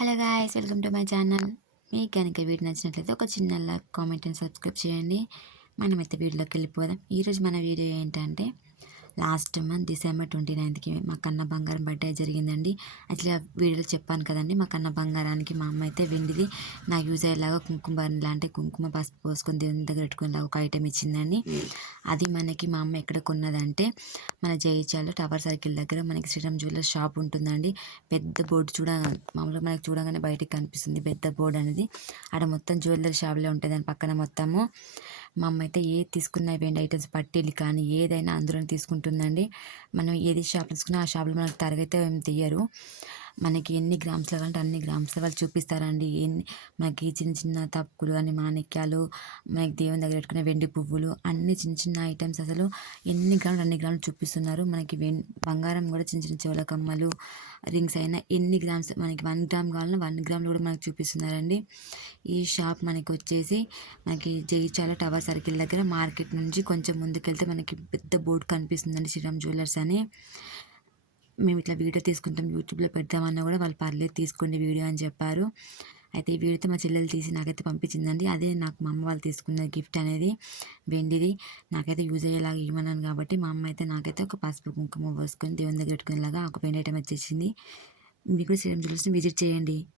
Hello guys welcome to my channel. మీకు కనుక video నచ్చినట్లయితే ఒక చిన్న లైక్ కామెంట్ అండ్ సబ్స్క్రైబ్ చేయండి. మనమైతే వీడియోలోకి వెళ్ళిపోదాం. ఈరోజు మన వీడియో ఏంటంటే లాస్ట్ మంత్ డిసెంబర్ ట్వంటీ నైన్త్కి మా కన్న బంగారం బర్త్డే జరిగిందండి. అట్లా వీడియోలో చెప్పాను కదండి మా కన్న బంగారానికి మా అమ్మ అయితే వెండిది. నాకు యూజ్ అయ్యేలాగా కుంకుమ లాంటి అంటే కుంకుమ పసుపు పోసుకొని దేవుని దగ్గర పెట్టుకునేలాగా ఒక ఐటెం ఇచ్చిందండి. అది మనకి మా అమ్మ ఎక్కడ కొన్నదంటే మన జయిచాలో టవర్ సర్కిల్ దగ్గర మనకి శ్రీరామ్ జ్యువెలర్స్ షాప్ ఉంటుందండి. పెద్ద బోర్డు చూడ మామూలుగా మనకి చూడగానే బయటకు కనిపిస్తుంది పెద్ద బోర్డు అనేది. ఆడ మొత్తం జ్యువెలరీ షాప్లో ఉంటుంది దాని పక్కన మొత్తము. మా అమ్మ అయితే ఏది తీసుకున్న వెండి ఐటమ్స్ పట్టేళ్ళు కానీ ఏదైనా అందులో తీసుకుంటుందండి. మనం ఏది షాప్ తీసుకున్నా ఆ షాప్లో మనకు తరగైతే ఏం తీయరు. మనకి ఎన్ని గ్రామ్స్ అంటే అన్ని గ్రామ్స్ వాళ్ళు చూపిస్తారండి. ఎన్ని మనకి చిన్న చిన్న తప్పులు కానీ మాణిక్యాలు మనకి దేవుని దగ్గర పెట్టుకునే వెండి పువ్వులు అన్ని చిన్న చిన్న ఐటమ్స్ అసలు ఎన్ని గ్రాములు అన్ని గ్రాములు చూపిస్తున్నారు. మనకి వెం బంగారం కూడా చిన్న చిన్న చెవుల కమ్మలు రింగ్స్ అయినా ఎన్ని గ్రామ్స్ మనకి వన్ గ్రామ్ కావాలన్నా వన్ గ్రామ్లు కూడా మనకి చూపిస్తున్నారండి. ఈ షాప్ మనకి వచ్చేసి మనకి జగిత్యాల టవర్ సర్కిల్ దగ్గర మార్కెట్ నుంచి కొంచెం ముందుకెళ్తే మనకి పెద్ద బోర్డు కనిపిస్తుందండి శ్రీరామ్ జ్యువెలర్స్ అని. మేము ఇట్లా వీడియో తీసుకుంటాం యూట్యూబ్లో పెడతామన్నా కూడా వాళ్ళు పర్లేదు తీసుకోండి వీడియో అని చెప్పారు. అయితే ఈ వీడియో మా చెల్లెలు తీసి నాకైతే పంపించిందండి. అదే నాకు మా అమ్మ వాళ్ళు తీసుకున్న గిఫ్ట్ అనేది వెండిది. నాకైతే యూజ్ అయ్యేలాగా ఇవ్వమన్నాను కాబట్టి మా అమ్మ అయితే నాకైతే ఒక పసుపు కుంకుమ పోసుకొని దేవుని దగ్గర పెట్టుకునేలాగా ఒక పెయింట్ ఐటమ్ వచ్చేసింది మీకు కూడా జ్యువెలర్స్ని విజిట్ చేయండి.